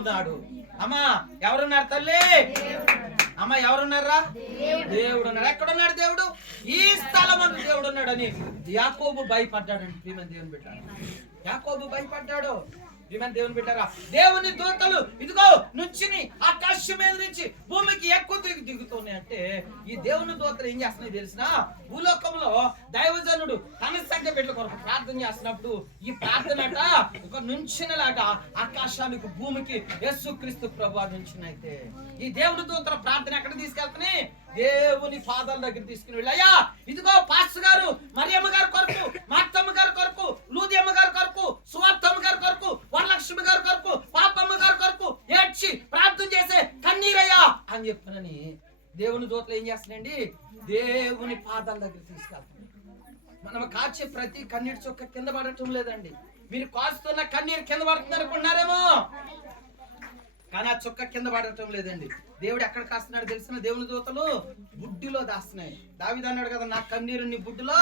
ఉన్నాడు. అమ్మా ఎవరున్నారు తల్లి? అమ్మ ఎవరున్నారా? దేవుడు ఉన్నాడు. ఎక్కడున్నాడు దేవుడు? ఈ స్థలం అందు దేవుడు ఉన్నాడని యాకోబు భయపడ్డాడండి. ప్రియమైన దేవుని బిడ్డ, యాకోబు భయపడ్డాడు. ప్రియమైన దేవుని బిడ్డారా, దేవుని దూతలు ఇదిగో నుంచిని ఆకాశం మీద నుంచి భూమికి ఎక్కువ దిగుతున్నాయి అంటే ఈ దేవుని దూతలు ఏం చేస్తున్నాయి తెలిసిన? భూలోకంలో దైవజనుడు తన సంఖ్య బిడ్డల కొరకు ప్రార్థన చేస్తున్నప్పుడు ఈ ప్రార్థనట ఒక నుంచినలాట ఆకాశానికి భూమికి యేసుక్రీస్తు ప్రభువు నుంచినైతే ఈ దేవుని దూతల ప్రార్థన ఎక్కడ తీసుకెళ్తున్నాయి? దేవుని పాదాల దగ్గర తీసుకుని వెళ్ళి, అయ్యా ఇదిగో పాస్టర్ గారు మరియమ్మ గారి కొరకు, మార్తమ్మ గారి కొరకు, లూదియమ్మ గారి కొరకు, సువార్తమ్మ గారి కొరకు, వరలక్ష్మి గారి కొరకు, పాపమ్మ గారి కొరకు ఏడ్చి ప్రార్థన చేసే కన్నీరయ్యా అని చెప్తున్నాని దేవుని దూతలు ఏం చేస్తున్నాయండి? దేవుని పాదాల దగ్గర తీసుకెళ్తున్నాయి. మనం కాచే ప్రతి కన్నీటి చుక్క కింద పడటం లేదండి. మీరు కాస్తున్న కన్నీరు కింద పడుతుంది అనుకున్నారేమో, కానీ ఆ చుక్క కింద పడటం లేదండి. దేవుడు ఎక్కడ కాస్తున్నాడు తెలిసిన? దేవుని దూతలు బుడ్డిలో దాస్తున్నాయి. దావీదు అన్నాడు కదా, నా కన్నీరు నీ బుడ్డిలో